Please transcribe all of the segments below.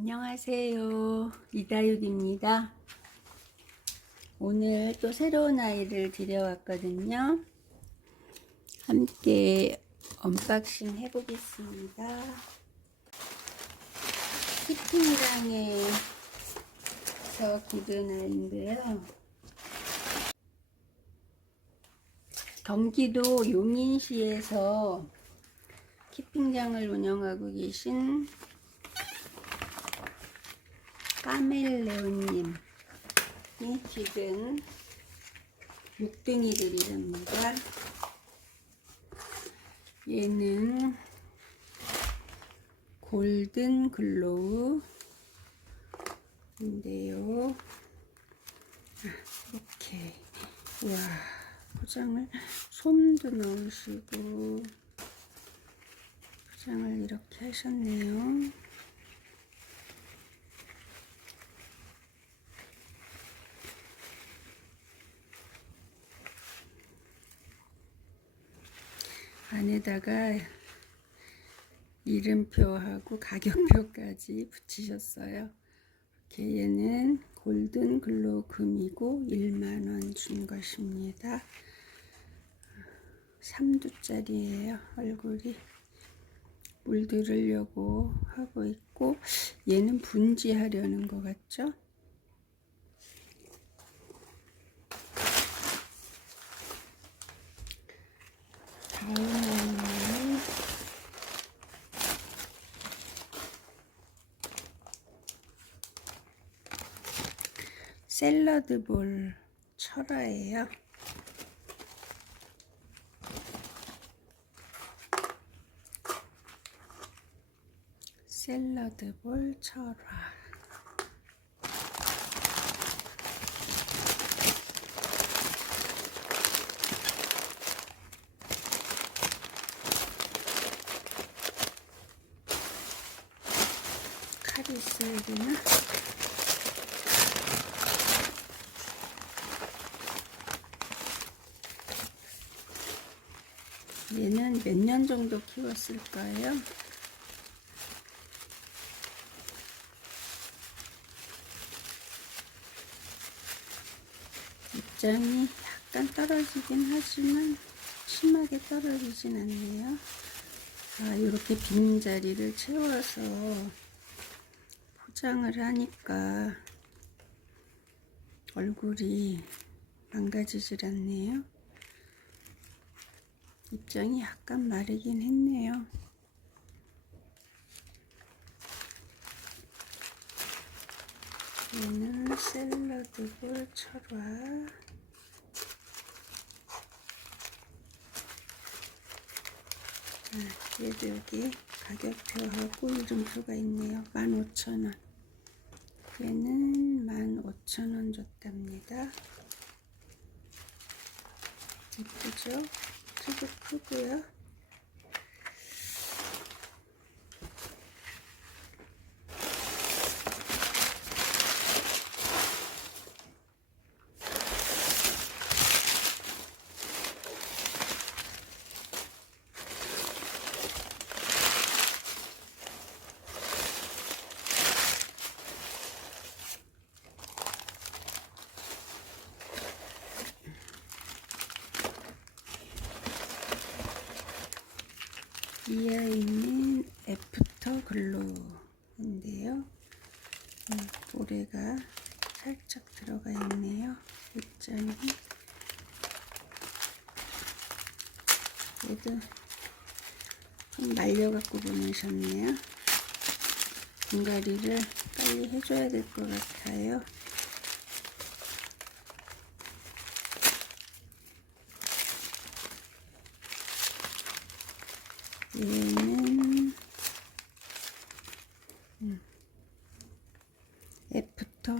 안녕하세요. 이다육입니다. 오늘 또 새로운 아이를 들여왔거든요. 함께 언박싱 해보겠습니다. 키팅장에서 기른 아이인데요. 경기도 용인시에서 키핑장을 운영하고 계신 까멜레온님이 지금 육등이들이랍니다. 얘는 골든 글로우인데요. 아, 이렇게 와 포장을 솜도 넣으시고 포장을 이렇게 하셨네요. 안에다가 이름표하고 가격표까지 붙이셨어요. 얘는 골든 글로 금이고 1만원 준 것입니다. 3두짜리예요. 얼굴이 물들으려고 하고 있고 얘는 분지하려는 것 같죠? 다음에는 샐러드 볼 철화예요. 샐러드 볼 철화. 칼이 있어야 되나? 얘는 몇 년 정도 키웠을까요? 입장이 약간 떨어지긴 하지만 심하게 떨어지진 않네요. 아, 이렇게 빈 자리를 채워서 포장을 하니까 얼굴이 망가지질 않네요. 입장이 약간 마르긴 했네요. 얘는 샐러드볼 철화. 자, 얘도 여기 가격표하고 이름표가 있네요. 15,000원. 얘는 15,000원 줬답니다. 예쁘죠? 크고 크고요. 이 아이는 애프터 글로우인데요. 음, 모래가 살짝 들어가 있네요. 입장이 좀 말려갖고 보내셨네요. 분갈이를 빨리 해줘야 될 것 같아요. 얘는 음, 애프터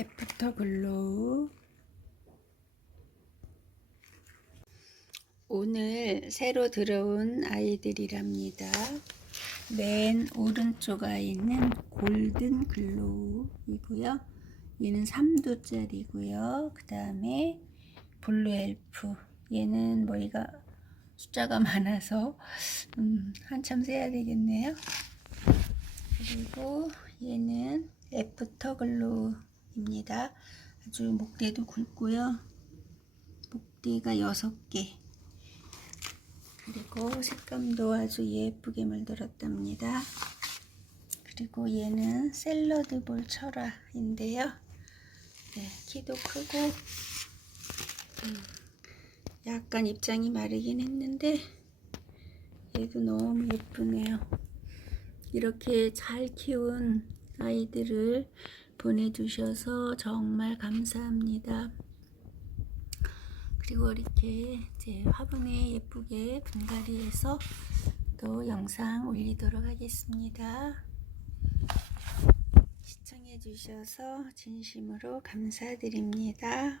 애프터 글로우 오늘 새로 들어온 아이들이랍니다. 맨 오른쪽 아이는 골든 글로우이고요. 얘는 3두짜리고요. 그 다음에 블루 엘프 얘는 머리가 숫자가 많아서 음, 한참 세야 되겠네요. 그리고 얘는 애프터 글로입니다. 아주 목대도 굵고요. 목대가 6개. 그리고 색감도 아주 예쁘게 물들었답니다. 그리고 얘는 샐러드 볼 철화인데요. 네, 키도 크고 음, 약간 입장이 마르긴 했는데 얘도 너무 예쁘네요. 이렇게 잘 키운 아이들을 보내주셔서 정말 감사합니다. 그리고 이렇게 이제 화분에 예쁘게 분갈이해서 또 영상 올리도록 하겠습니다. 시청해 주셔서 진심으로 감사드립니다.